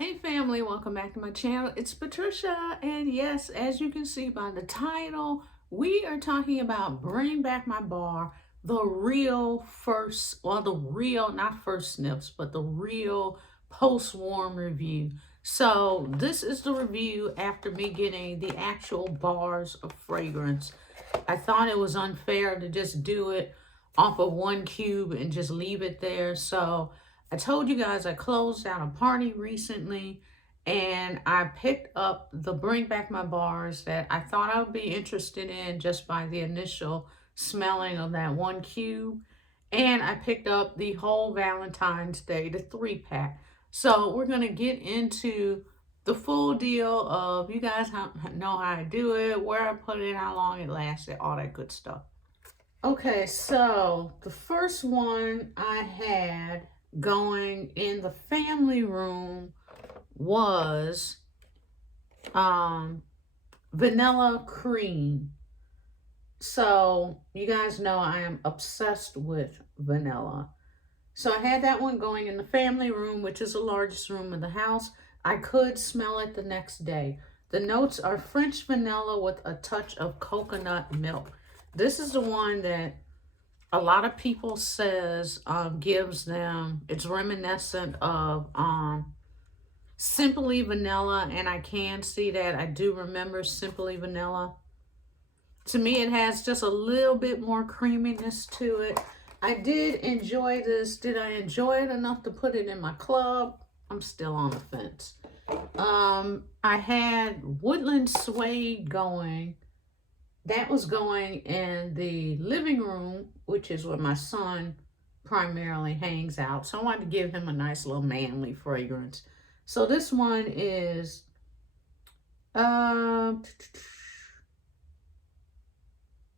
Hey family, welcome back to my channel. It's Patricia, and yes, as you can see by the title, we are talking about Bring Back My Bar, the real first, well, the real, not first sniffs, but the real post-warm review. So this is the review after me getting the actual bars of fragrance. I thought it was unfair to just do it off of one cube and just leave it there. So I told you guys I closed out a party recently and I picked up the Bring Back My Bars that I thought I would be interested in just by the initial smelling of that one cube. And I picked up the whole Valentine's Day, the 3-pack. So we're going to get into the full deal of, you guys know how I do it, where I put it, how long it lasted, all that good stuff. Okay, so the first one I had going in the family room was vanilla cream. So you guys know I am obsessed with vanilla. So I had that one going in the family room, which is the largest room in the house. I could smell it the next day. The notes are French vanilla with a touch of coconut milk. This is the one that a lot of people says gives them, it's reminiscent of Simply Vanilla, and I can see that. I do remember Simply Vanilla. To me, it has just a little bit more creaminess to it. I did enjoy this. Did I enjoy it enough to put it in my club? I'm still on the fence. I had Woodland Suede going. That was going in the living room, which is where my son primarily hangs out. So I wanted to give him a nice little manly fragrance. So this one is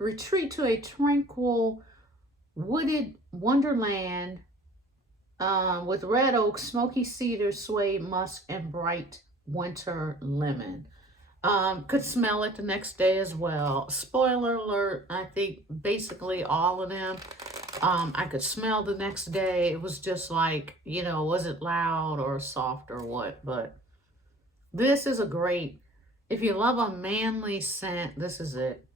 Retreat to a Tranquil Wooded Wonderland with red oak, smoky cedar, suede, musk, and bright winter lemon. Could smell it the next day as well. Spoiler alert, I think basically all of them, I could smell the next day. It was just like, you know, was it loud or soft or what? But this is a great, if you love a manly scent, this is it.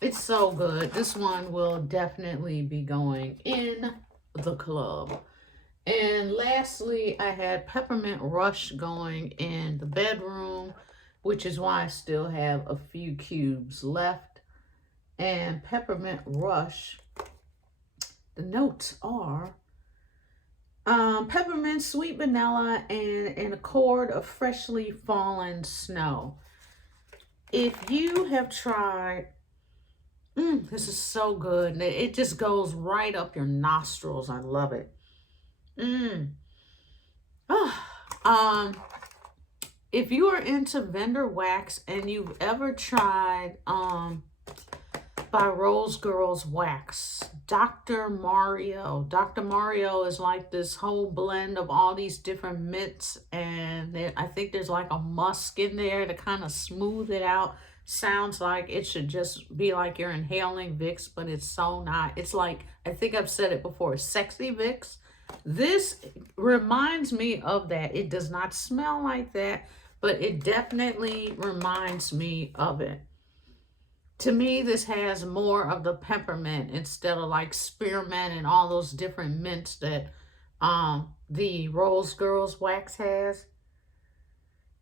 It's so good. This one will definitely be going in the club. And lastly, I had Peppermint Rush going in the bedroom, which is why I still have a few cubes left. And Peppermint Rush, the notes are peppermint, sweet vanilla, and an accord of freshly fallen snow. If you have tried, this is so good. It just goes right up your nostrils. I love it. If you are into vendor wax and you've ever tried by Rose Girls Wax, Dr. Mario is like this whole blend of all these different mints, and I think there's like a musk in there to kind of smooth it out. Sounds like it should just be like you're inhaling Vicks, but it's so not. It's like, I think I've said it before, sexy Vicks. This reminds me of that. It does not smell like that, but it definitely reminds me of it. To me, this has more of the peppermint instead of like spearmint and all those different mints that the Rose Girls Wax has.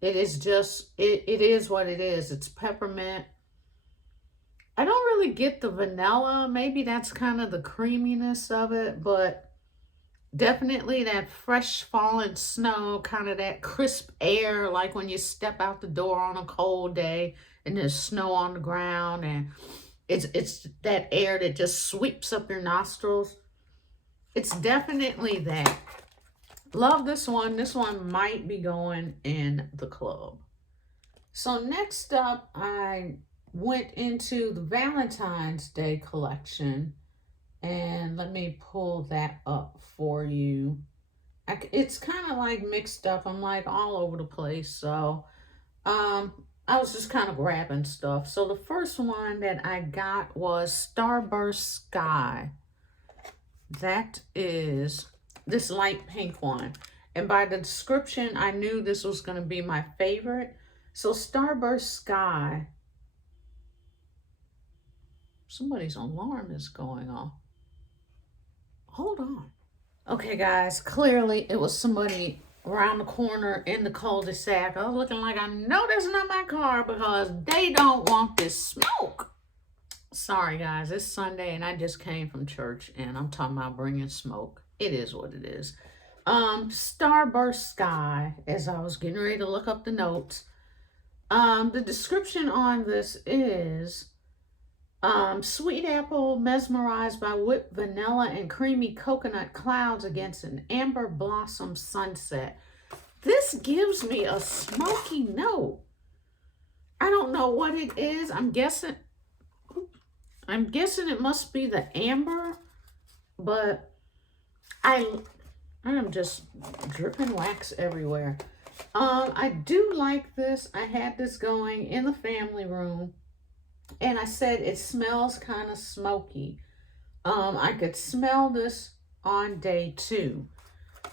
It is just, it is what it is. It's peppermint. I don't really get the vanilla. Maybe that's kind of the creaminess of it, but definitely that fresh fallen snow, kind of that crisp air, like when you step out the door on a cold day and there's snow on the ground, and it's that air that just sweeps up your nostrils. It's definitely that. Love this one. This one might be going in the club. So next up, I went into the Valentine's Day collection. And let me pull that up for you. It's kind of like mixed up. I'm like all over the place. So I was just kind of grabbing stuff. So the first one that I got was Starburst Sky. That is this light pink one. And by the description, I knew this was going to be my favorite. So Starburst Sky. Somebody's alarm is going off. Hold on. Okay, guys, clearly it was somebody around the corner in the cul-de-sac. I was looking like, I know that's not my car because they don't want this smoke. Sorry, guys, it's Sunday and I just came from church and I'm talking about bringing smoke. It is what it is. Starburst Sky, as I was getting ready to look up the notes. The description on this is sweet apple mesmerized by whipped vanilla and creamy coconut clouds against an amber blossom sunset. This gives me a smoky note. I don't know what it is. I'm guessing it must be the amber, but I am just dripping wax everywhere. I do like this. I had this going in the family room. And I said it smells kind of smoky. I could smell this on day 2.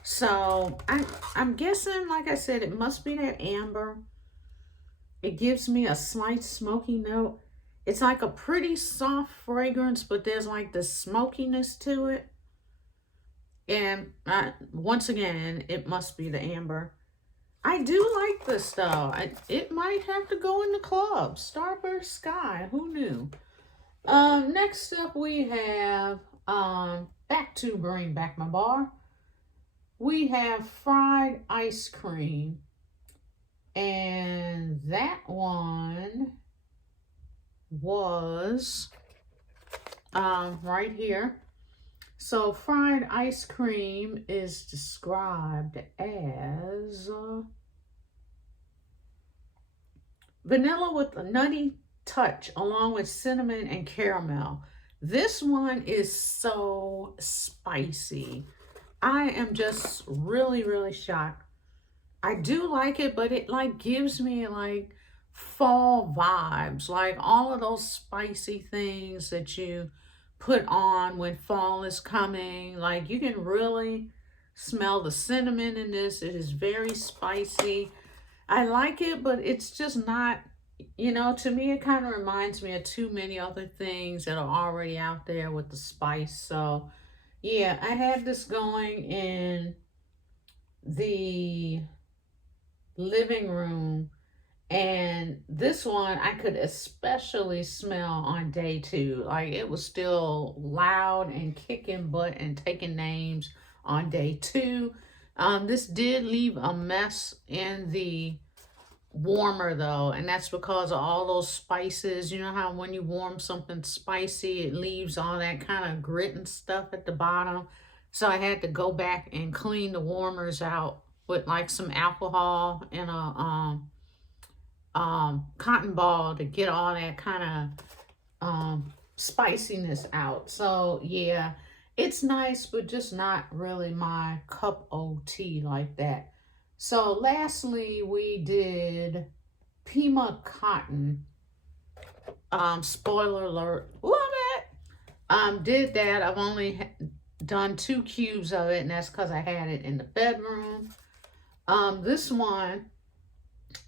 So I'm guessing, like I said, it must be that amber. It gives me a slight smoky note. It's like a pretty soft fragrance, but there's like the smokiness to it. And once again, it must be the amber. I do like this though. It might have to go in the club. Starburst Sky, who knew? Next up we have, back to Bring Back My Bar. We have fried ice cream. And that one was, right here. So fried ice cream is described as vanilla with a nutty touch along with cinnamon and caramel. This one is so spicy. I am just really, really shocked. I do like it, but it like gives me like fall vibes, like all of those spicy things that you put on when fall is coming. Like you can really smell the cinnamon in this. It is very spicy. I like it, but it's just not, you know, to me it kind of reminds me of too many other things that are already out there with the spice. So yeah, I had this going in the living room, and this one I could especially smell on day 2. Like it was still loud and kicking butt and taking names on day 2. This did leave a mess in the warmer though, and that's because of all those spices. You know how when you warm something spicy, it leaves all that kind of grit and stuff at the bottom. So I had to go back and clean the warmers out with like some alcohol and a cotton ball to get all that kind of spiciness out. So yeah, it's nice, but just not really my cup of tea like that. So lastly, we did Pima Cotton. Spoiler alert, love it. Did that. I've only done 2 cubes of it, and that's because I had it in the bedroom. This one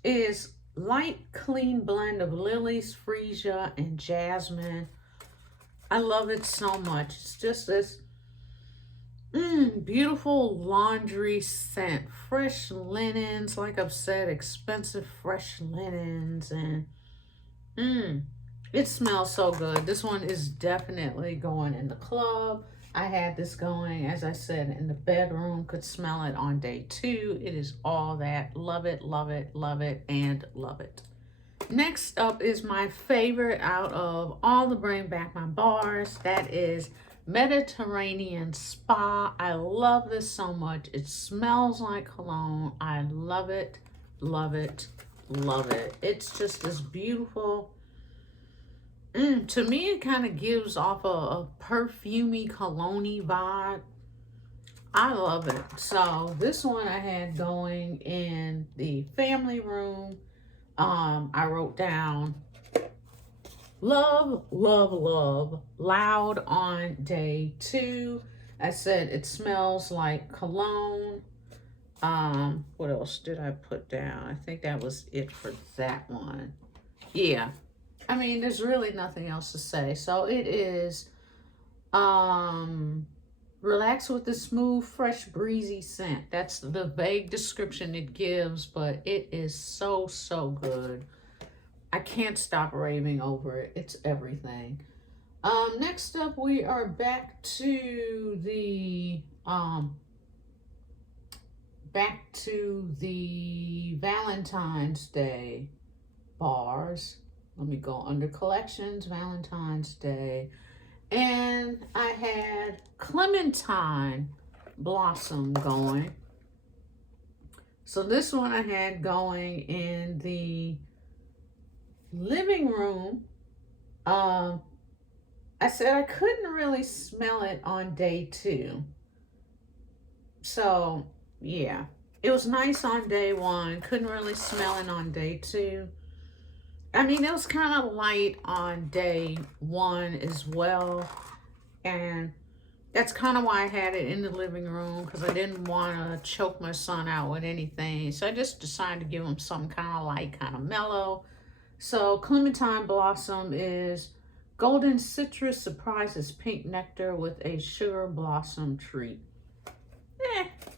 is light, clean blend of lilies, freesia, and jasmine. I love it so much. It's just this beautiful laundry scent. Fresh linens, like I've said, expensive fresh linens. And it smells so good. This one is definitely going in the club. I had this going, as I said, in the bedroom. Could smell it on day 2. It is all that. Love it, love it, love it, and love it. Next up is my favorite out of all the Bring Back My Bars. That is Mediterranean Spa. I love this so much. It smells like cologne. I love it, love it, love it. It's just this beautiful. To me, it kind of gives off a perfumey, cologne-y vibe. I love it. So this one I had going in the family room. I wrote down love, love, love, loud on day 2. I said it smells like cologne. What else did I put down? I think that was it for that one. Yeah. I mean, there's really nothing else to say. So it is, relax with the smooth, fresh, breezy scent. That's the vague description it gives, but it is so, so good. I can't stop raving over it. It's everything. Next up, we are back to the Valentine's Day bars. Let me go under collections, Valentine's Day. And I had Clementine Blossom going. So this one I had going in the living room. I said I couldn't really smell it on day 2. So, yeah. It was nice on day 1. Couldn't really smell it on day 2. I mean, it was kind of light on day 1 as well. And that's kind of why I had it in the living room, because I didn't want to choke my son out with anything. So I just decided to give him some kind of light, kind of mellow. So Clementine Blossom is Golden Citrus Surprises Pink Nectar with a Sugar Blossom Treat.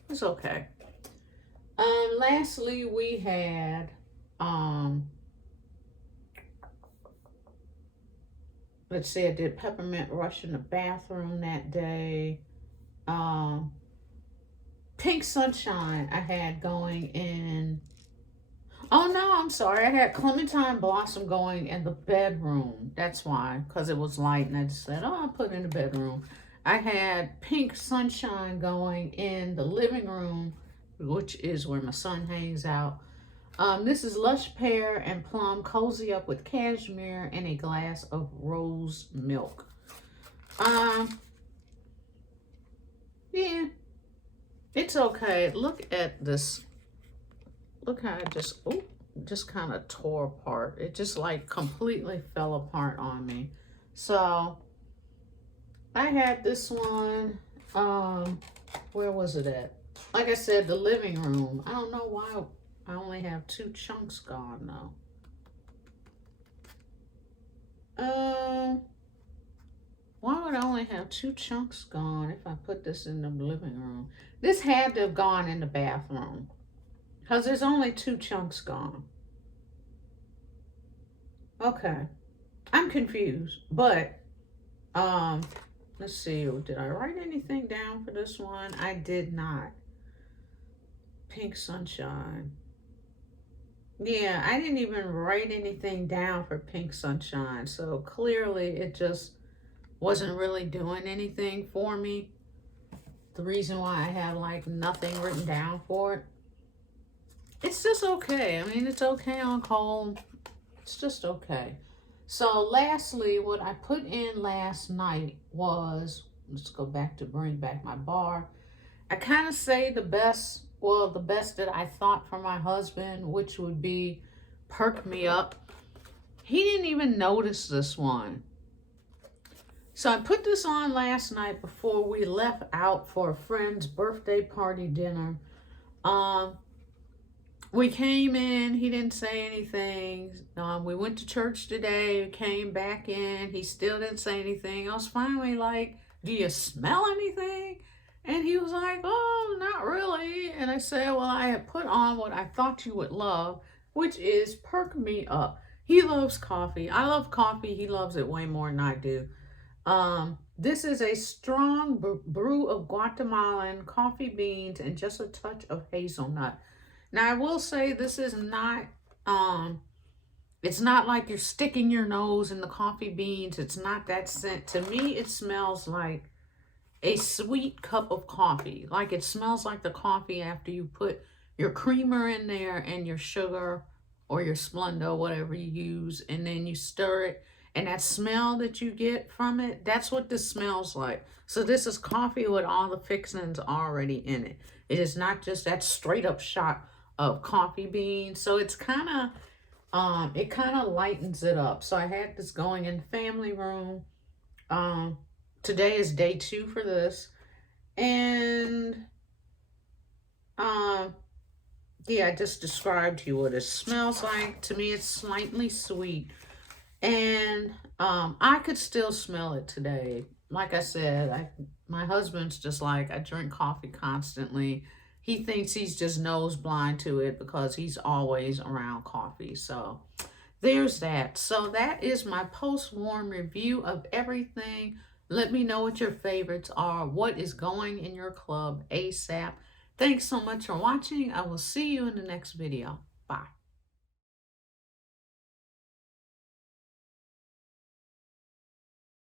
It's okay. Lastly, we had, let's see, I did Peppermint Rush in the bathroom that day. Pink Sunshine I had going in, oh no, I'm sorry. I had Clementine Blossom going in the bedroom. That's why, because it was light and I just said, oh, I'll put it in the bedroom. I had Pink Sunshine going in the living room, which is where my son hangs out. This is Lush Pear and Plum Cozy Up with Cashmere and a glass of rose milk. Yeah, it's okay. Look at this. Look how it just kind of tore apart. It just like completely fell apart on me. So I had this one, where was it at? Like I said, the living room. I don't know why I only have 2 chunks gone though. Why would I only have 2 chunks gone if I put this in the living room? This had to have gone in the bathroom, because there's only 2 chunks gone. Okay. I'm confused, but, let's see, did I write anything down for this one? I did not. Pink Sunshine. Yeah, I didn't even write anything down for Pink Sunshine, so clearly it just wasn't really doing anything for me. The reason why I have like nothing written down for it. It's just okay. I mean, it's okay on cold. It's just okay. So lastly, what I put in last night was, let's go back to bring back my bar. I kind of say the best, well, the best that I thought for my husband, which would be Perk Me Up. He didn't even notice this one. So I put this on last night before we left out for a friend's birthday party dinner. We came in, he didn't say anything. We went to church today, came back in, he still didn't say anything. I was finally like, do you smell anything? And he was like, oh, not really. And I said, well, I had put on what I thought you would love, which is Perk Me Up. He loves coffee. I love coffee. He loves it way more than I do. This is a strong brew of Guatemalan coffee beans and just a touch of hazelnut. Now, I will say this is not, it's not like you're sticking your nose in the coffee beans. It's not that scent. To me, it smells like a sweet cup of coffee. Like it smells like the coffee after you put your creamer in there and your sugar or your Splenda, whatever you use, and then you stir it. And that smell that you get from it, that's what this smells like. So this is coffee with all the fixings already in it. It is not just that straight up shot of coffee beans. So it's kind of, it kind of lightens it up. So I had this going in the family room. Today is day 2 for this. And Yeah, I just described to you what it smells like. To me, it's slightly sweet. And I could still smell it today. Like I said, my husband's just like, I drink coffee constantly. He thinks he's just nose blind to it because he's always around coffee. So there's that. So that is my post-warm review of everything. Let me know what your favorites are. What is going in your club ASAP. Thanks so much for watching. I will see you in the next video. Bye.